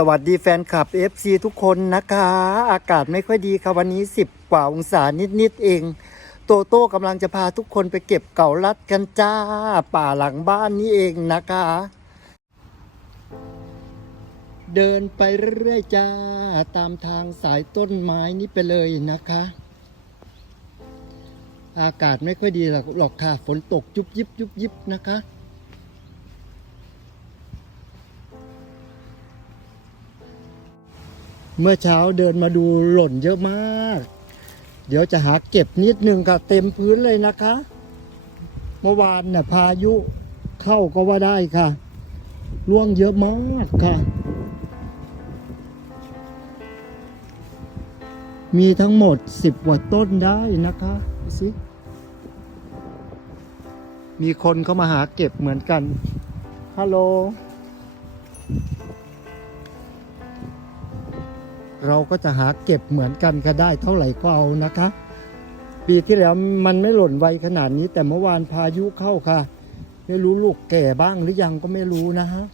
สวัสดีแฟนคลับ FC ทุกคนนะคะ อากาศไม่ค่อยดีค่ะวันนี้ 10 กว่าองศานิด ๆ เอง โตโต้กำลังจะพาทุกคนไปเก็บเก่าลัดกันจ้า ป่าหลังบ้านนี่เองนะคะ เดินไปเรื่อยๆจ้า ตามทางสายต้นไม้นี้ไปเลยนะคะ อากาศไม่ค่อยดีหรอกหรอกค่ะฝนตกยุบยิบยุบยิบนะคะ เมื่อเช้าเดินมาดูหล่นเยอะมาก เดี๋ยวจะหาเก็บนิดนึงค่ะเต็มพื้นเลยนะคะ เมื่อวานน่ะพายุเข้าก็ว่าได้ค่ะร่วงเยอะมากค่ะ มีทั้งหมดสิบกว่าต้นได้นะคะดูสิมีคนเข้ามาหาเก็บเหมือนกัน ฮัลโหล เราก็จะหาเก็บเหมือนกันก็ได้เท่าไหร่ก็เอานะคะ ปีที่แล้วมันไม่หล่นไวขนาดนี้ แต่เมื่อวานพายุเข้าค่ะ ไม่รู้ลูกแก่บ้างหรือยังก็ไม่รู้นะฮะ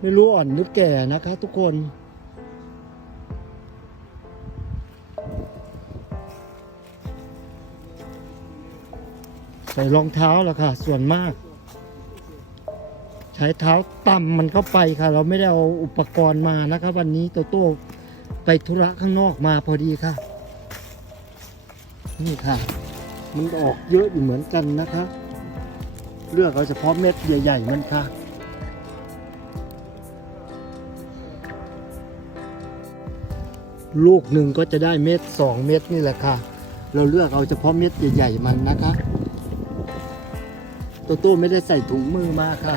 ไม่รู้อ่อนหรือแก่นะคะ ทุกคน ใส่รองเท้าแล้วค่ะ ส่วนมาก ใช้เท้าต่ำมันเข้าไปค่ะ เราไม่ได้เอาอุปกรณ์มานะคะวันนี้โตโต้ไปธุระข้างนอกมาพอดีค่ะ นี่ค่ะ มันออกเยอะอยู่เหมือนกันนะคะเลือกเอาเฉพาะเม็ดใหญ่ ๆ มันค่ะลูกหนึ่งก็จะได้เม็ดสองเม็ดนี่แหละค่ะ เราเลือกเอาเฉพาะเม็ดใหญ่ ๆ มันนะคะ ตโต้ไม่ได้ใส่ถุงมือมาค่ะ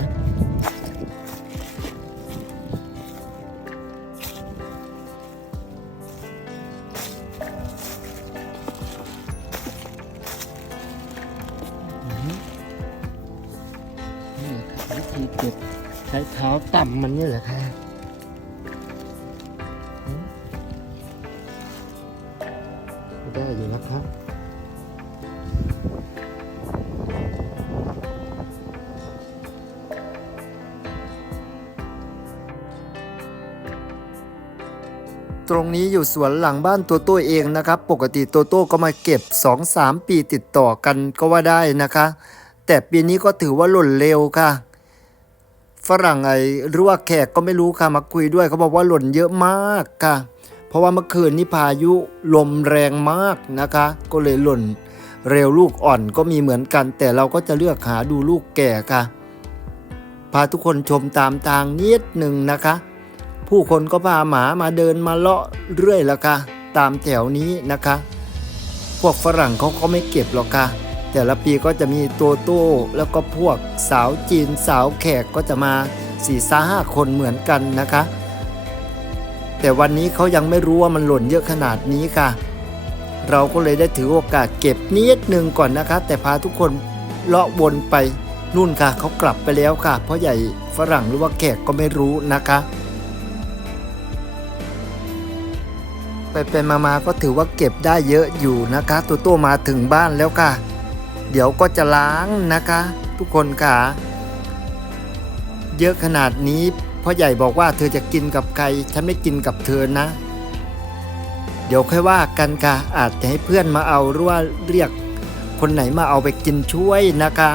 นี่แหละค่ะวิธีเก็บใช้เท้าต่ำมันนี่แหละค่ะได้อยู่นะครับ ตรงนี้อยู่สวนหลังบ้านตัวโต้เองนะครับ ปกติโตโต้ก็มาเก็บ 2-3 ปีติดต่อกันก็ว่าได้นะคะ แต่ปีนี้ก็ถือว่าหล่นเร็วค่ะ ฝรั่งไอ้หรือว่าแขกก็ไม่รู้ค่ะมาคุยด้วยเขาบอกว่าหล่นเยอะมากค่ะ เพราะว่าเมื่อคืนนี้พายุลมแรงมากนะคะ ก็เลยหล่นเร็วลูกอ่อนก็มีเหมือนกัน แต่เราก็จะเลือกหาดูลูกแก่ค่ะ พาทุกคนชมตามทางนิดหนึ่งนะคะ ผู้คนก็พาหมามาเดินมาเลาะเรื่อยล้วค่ะตามแถวนี้นะคะ พวกฝรั่งเขาก็ไม่เก็บหรอกค่ะ แต่ละปีก็จะมีตัวโต้แล้วก็พวกสาวจีนสาวแขกก็จะมาสี่สาห้าคนเหมือนกันนะคะ แต่วันนี้เขายังไม่รู้ว่ามันหล่นเยอะขนาดนี้ค่ะ เราก็เลยได้ถือโอกาสเก็บนิดหนึ่งก่อนนะคะ แต่พาทุกคนเลาะวนไปนู่นค่ะเขากลับไปแล้วค่ะ เพราะใหญ่ฝรั่งหรือว่าแขกก็ไม่รู้นะคะ ไปไปมามาก็ถือว่าเก็บได้เยอะอยู่นะคะ ตัวโตมาถึงบ้านแล้วค่ะ เดี๋ยวก็จะล้างนะคะ ทุกคนค่ะ เยอะขนาดนี้พ่อใหญ่บอกว่าเธอจะกินกับใคร ฉันไม่กินกับเธอนะ เดี๋ยวค่อยว่ากันค่ะ อาจจะให้เพื่อนมาเอาหรือว่าเรียกคนไหนมาเอาไปกินช่วยนะคะ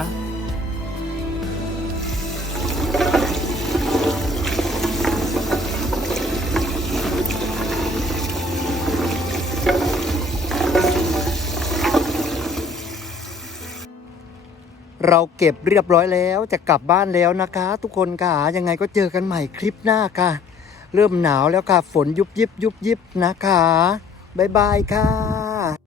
เราเก็บเรียบร้อยแล้วจะกลับบ้านแล้วนะคะ ทุกคนค่ะยังไงก็เจอกันใหม่คลิปหน้าค่ะ เริ่มหนาวแล้วค่ะ ฝนยุบยิบยุบยิบนะคะ บ๊ายบายค่ะ